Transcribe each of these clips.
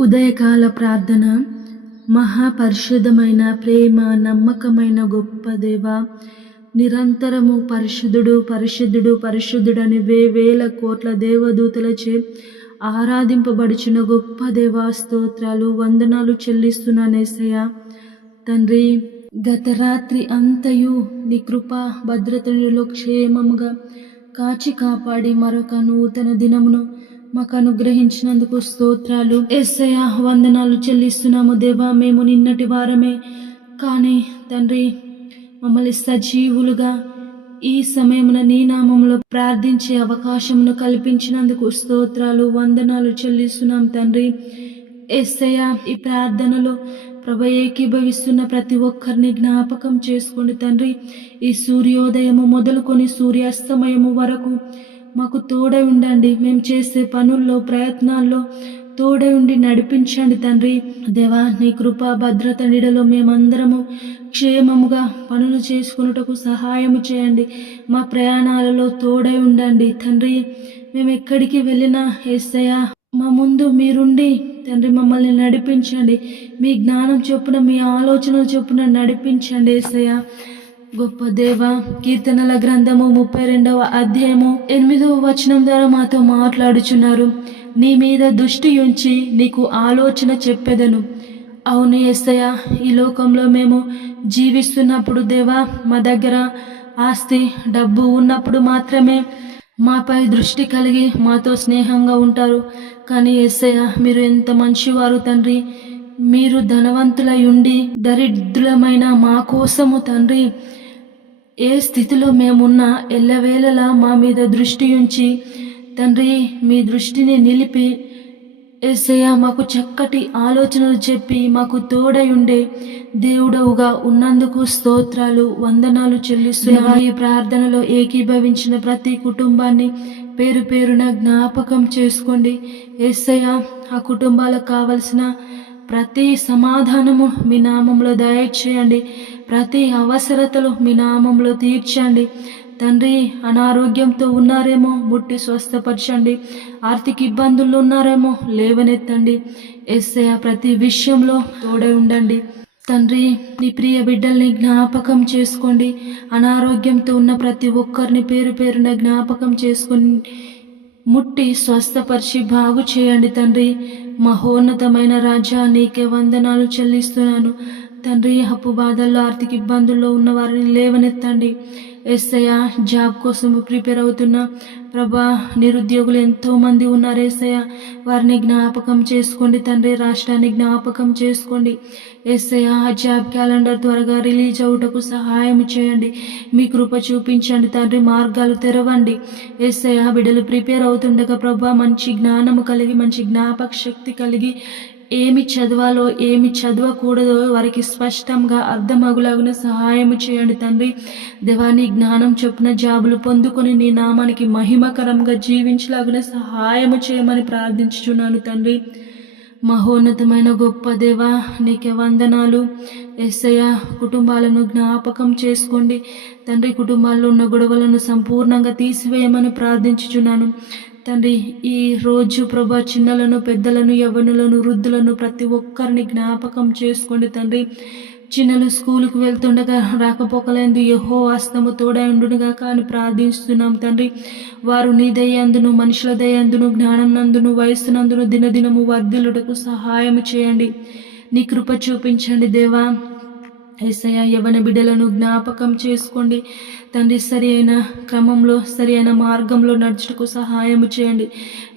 ఉదయకాల ప్రార్థన. మహాపరిశుద్ధమైన ప్రేమ నమ్మకమైన గొప్ప దేవ నిరంతరము పరిశుద్ధుడు పరిశుద్ధుడు పరిశుద్ధుడని వేవేల కోట్ల దేవదూతలచే ఆరాధింపబడుచున్న గొప్ప దేవా స్తోత్రాలు వందనాలు చెల్లిస్తున్నానేసయ్య తండ్రి గత రాత్రి అంతయు నీ కృప భద్రతలో క్షేమముగా కాచి కాపాడి మరొక నూతన దినమును మాకు అనుగ్రహించినందుకు స్తోత్రాలు. ఎస్ఐ వందనాలు చెల్లిస్తున్నాము దేవా మేము నిన్నటి వారమే. కానీ తండ్రి మమ్మల్ని సజీవులుగా ఈ సమయమున నీ నామంలో ప్రార్థించే అవకాశమును కల్పించినందుకు స్తోత్రాలు వందనాలు చెల్లిస్తున్నాం తండ్రి. ఎస్సయ్య ఈ ప్రార్థనలో ప్రభ ఏకీభవిస్తున్న ప్రతి ఒక్కరిని జ్ఞాపకం చేసుకోండి తండ్రి. ఈ సూర్యోదయము మొదలుకొని సూర్యాస్తమయము వరకు మాకు తోడై ఉండండి. మేము చేసే పనుల్లో ప్రయత్నాల్లో తోడై ఉండి నడిపించండి తండ్రి. దేవా నీ కృప భద్రత నీడలో మేమందరము క్షేమముగా పనులు చేసుకున్నటకు సహాయము చేయండి. మా ప్రయాణాలలో తోడై ఉండండి తండ్రి. మేము ఎక్కడికి వెళ్ళినా ఏసయ్య మా ముందు మీరుండి తండ్రి మమ్మల్ని నడిపించండి. మీ జ్ఞానం చొప్పున మీ ఆలోచనలు చొప్పున నడిపించండి ఏసయ్య. గొప్ప దేవ కీర్తనల గ్రంథము ముప్పై రెండవ అధ్యాయము ఎనిమిదవ వచనం ద్వారా మాతో మాట్లాడుచున్నారు. నీ మీద దృష్టి ఉంచి నీకు ఆలోచన చెప్పెదను. అవును ఎస్సయ ఈ లోకంలో మేము జీవిస్తున్నప్పుడు దేవా మా దగ్గర ఆస్తి డబ్బు ఉన్నప్పుడు మాత్రమే మాపై దృష్టి కలిగి మాతో స్నేహంగా ఉంటారు. కానీ ఎస్సయ మీరు ఎంత మంచివారు తండ్రి. మీరు ధనవంతులై ఉండి దరిద్రులమైన మా కోసము తండ్రి. ఏ స్థితిలో మేమున్నా ఎల్లవేళలా మా మీద దృష్టి ఉంచి తండ్రి మీ దృష్టిని నిలిపి ఏసయ్య మాకు చక్కటి ఆలోచనలు చెప్పి మాకు తోడై ఉండే దేవుడవుగా ఉన్నందుకు స్తోత్రాలు వందనాలు చెల్లిస్తున్నా ఈ ప్రార్థనలో ఏకీభవించిన ప్రతి కుటుంబాన్ని పేరు పేరున జ్ఞాపకం చేసుకోండి. ఏసయ్య ఆ కుటుంబాలకు కావలసిన ప్రతి సమాధానము మీ నామంలో దయచేయండి. ప్రతి అవసరతలు మీ నామంలో తీర్చండి. తండ్రి అనారోగ్యంతో ఉన్నారేమో ముట్టి స్వస్థపరచండి. ఆర్థిక ఇబ్బందుల్లో ఉన్నారేమో లేవనెత్తండి. ఎస్ఐ ప్రతి విషయంలో తోడై ఉండండి. తండ్రి నీ ప్రియ బిడ్డల్ని జ్ఞాపకం చేసుకోండి. అనారోగ్యంతో ఉన్న ప్రతి ఒక్కరిని పేరు పేరున జ్ఞాపకం చేసుకుని ముట్టి స్వస్థపరిచి బాగు చేయండి తండ్రి. మహోన్నతమైన రాజా నీకే వందనాలు చెల్లిస్తున్నాను. తండ్రి అప్పు బాధల్లో ఆర్థిక ఇబ్బందుల్లో ఉన్న వారిని లేవనెత్తండి. ఎస్ఐ జాబ్ కోసం ప్రిపేర్ అవుతున్న ప్రభా నిరుద్యోగులు ఎంతో మంది ఉన్నారు వారిని జ్ఞాపకం చేసుకోండి తండ్రి రాష్ట్రాన్ని జ్ఞాపకం చేసుకోండి. ఎస్ఐ జాబ్ క్యాలెండర్ త్వరగా రిలీజ్ అవుటకు సహాయం చేయండి. మీ కృప చూపించండి తండ్రి మార్గాలు తెరవండి. ఎస్ఐ బిడ్డలు ప్రిపేర్ అవుతుండగా ప్రభా మంచి జ్ఞానము కలిగి మంచి జ్ఞాపక శక్తి కలిగి ఏమి చదవాలో ఏమి చదవకూడదో వారికి స్పష్టంగా అర్థమగులాగున సహాయం చేయండి తండ్రి. దేవాని జ్ఞానం చొప్పున జాబులు పొందుకొని నీ నామానికి మహిమకరంగా జీవించలాగున సహాయము చేయమని ప్రార్థించుచున్నాను తండ్రి. మహోన్నతమైన గొప్ప దేవ నీకే వందనాలు. ఎస్ఐయ కుటుంబాలను జ్ఞాపకం చేసుకోండి. తండ్రి కుటుంబాల్లో ఉన్న గొడవలను సంపూర్ణంగా తీసివేయమని ప్రార్థించుచున్నాను. తండ్రి ఈ రోజు ప్రభా చిన్నలను పెద్దలను యవ్వనులను వృద్ధులను ప్రతి ఒక్కరిని జ్ఞాపకం చేసుకోండి తండ్రి. చిన్నలు స్కూలుకు వెళ్తుండగా రాకపోకలేందు యహో వాస్తము తోడై ఉండునుగా కానీ ప్రార్థిస్తున్నాం తండ్రి. వారు నీ దయందును మనుషుల దయందును జ్ఞానం నందును వయస్సునందును దినదినము వర్ధిల్లుటకు సహాయం చేయండి. నీ కృప చూపించండి దేవా. ఏసయ యవన బిడ్డలను జ్ఞాపకం చేసుకోండి. తండ్రి సరి అయిన క్రమంలో సరి అయిన మార్గంలో నడుచుటకు సహాయం చేయండి.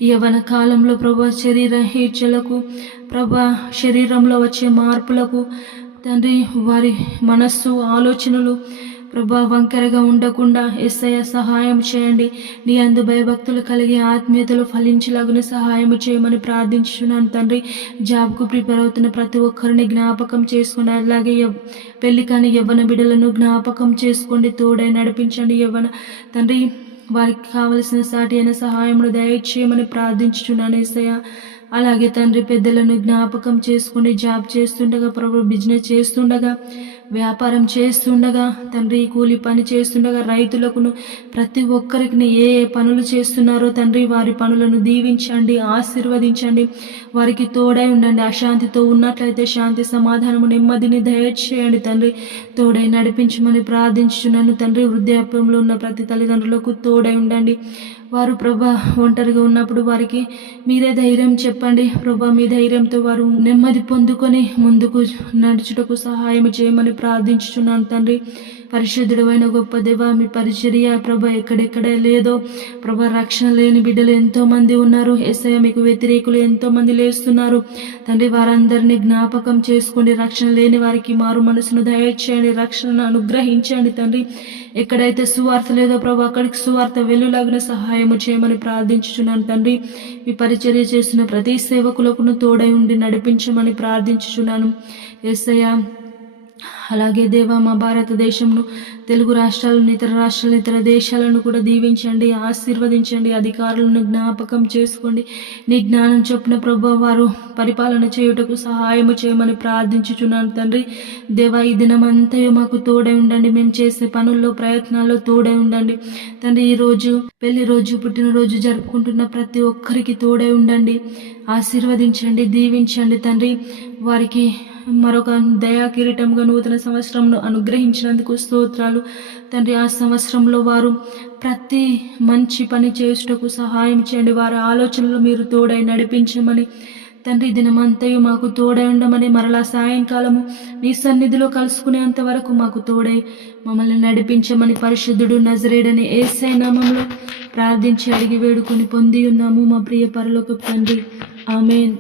యవన కాలంలో ప్రభా శరీర హీచలకు ప్రభా శరీరంలో వచ్చే మార్పులకు తండ్రి వారి మనస్సు ఆలోచనలు ప్రభా వంకరగా ఉండకుండా ఎస్ఐ సహాయం చేయండి. నీ అందు భయభక్తులు కలిగి ఆత్మీయతలు ఫలించలాగున సహాయం చేయమని ప్రార్థించున్నాను తండ్రి. జాబ్కు ప్రిపేర్ అవుతున్న ప్రతి ఒక్కరిని జ్ఞాపకం చేసుకుని అలాగే పెళ్ళి కాని యవ్వన బిడ్డలను జ్ఞాపకం చేసుకోండి. తోడై నడిపించండి యవ్వన. తండ్రి వారికి కావలసిన సాటి అయిన సహాయమును దయచేయమని ప్రార్థించుచున్నాను ఏసయ్య. అలాగే తండ్రి పెద్దలను జ్ఞాపకం చేసుకుని జాబ్ చేస్తుండగా ప్రభు బిజినెస్ చేస్తుండగా వ్యాపారం చేస్తుండగా తండ్రి కూలి పని చేస్తుండగా రైతులకును ప్రతి ఒక్కరికి ఏ ఏ పనులు చేస్తున్నారో తండ్రి వారి పనులను దీవించండి ఆశీర్వదించండి. వారికి తోడై ఉండండి అశాంతితో ఉన్నట్లయితే శాంతి సమాధానము నెమ్మదిని దయచేయండి తండ్రి. తోడై నడిపించమని ప్రార్థించున్నాను తండ్రి. వృద్ధాప్యంలో ఉన్న ప్రతి తల్లిదండ్రులకు తోడై ఉండండి. వారు ప్రభా ఒంటరిగా ఉన్నప్పుడు వారికి మీరే ధైర్యం చెప్పండి. ప్రభా మీ ధైర్యంతో వారు నెమ్మది పొందుకొని ముందుకు నడుచుటకు సహాయం చేయమని ప్రార్థించుచున్నాను తండ్రి. పరిశుద్ధుడమైన గొప్ప దేవ మీ పరిచర్య ప్రభ ఎక్కడెక్కడ లేదో ప్రభ రక్షణ లేని బిడ్డలు ఎంతోమంది ఉన్నారు. ఎస్ఐ మీకు వ్యతిరేకులు ఎంతోమంది లేస్తున్నారు. తండ్రి వారందరినీ జ్ఞాపకం చేసుకోండి. రక్షణ లేని వారికి మారు మనసును దయచేయండి. రక్షణను అనుగ్రహించండి తండ్రి. ఎక్కడైతే సువార్త లేదో ప్రభు అక్కడికి సువార్త వెలులాగిన సహాయము చేయమని ప్రార్థించుచున్నాను తండ్రి. మీ పరిచర్య చేస్తున్న ప్రతి సేవకులకును తోడై ఉండి నడిపించమని ప్రార్థించుచున్నాను. ఎస్ఐ అలాగే దేవా మా భారతదేశంను తెలుగు రాష్ట్రాలను ఇతర రాష్ట్రాలను ఇతర దేశాలను కూడా దీవించండి ఆశీర్వదించండి అధికారులను జ్ఞాపకం చేసుకోండి. నీ జ్ఞానం చొప్పున ప్రభు వారు పరిపాలన చేయుటకు సహాయము చేయమని ప్రార్థించుచున్నాను తండ్రి. దేవా ఈ దినమంతయు మాకు తోడై ఉండండి మేము చేసే పనుల్లో ప్రయత్నాల్లో తోడై ఉండండి. తండ్రి ఈ రోజు పెళ్ళి రోజు పుట్టినరోజు జరుపుకుంటున్న ప్రతి ఒక్కరికి తోడై ఉండండి ఆశీర్వదించండి దీవించండి తండ్రి. వారికి మరొక దయా కిరీటంగా నూతన సంవత్సరంను అనుగ్రహించినందుకు స్తోత్రాలు. తండ్రి ఆ సంవత్సరంలో వారు ప్రతి మంచి పని చేయుటకు సహాయం చేయండి. వారి ఆలోచనలు మీరు తోడై నడిపించమని తండ్రి దినమంతయు మాకు తోడై ఉండమని మరలా సాయంకాలము నీ సన్నిధిలో కలుసుకునేంత వరకు మాకు తోడై మమ్మల్ని నడిపించమని పరిశుద్ధుడు నజరేడని ఏసై నామంలో ప్రార్థించి అడిగి వేడుకొని పొంది ఉన్నాము. మా ప్రియ పరలోక తండ్రి. ఆమెన్.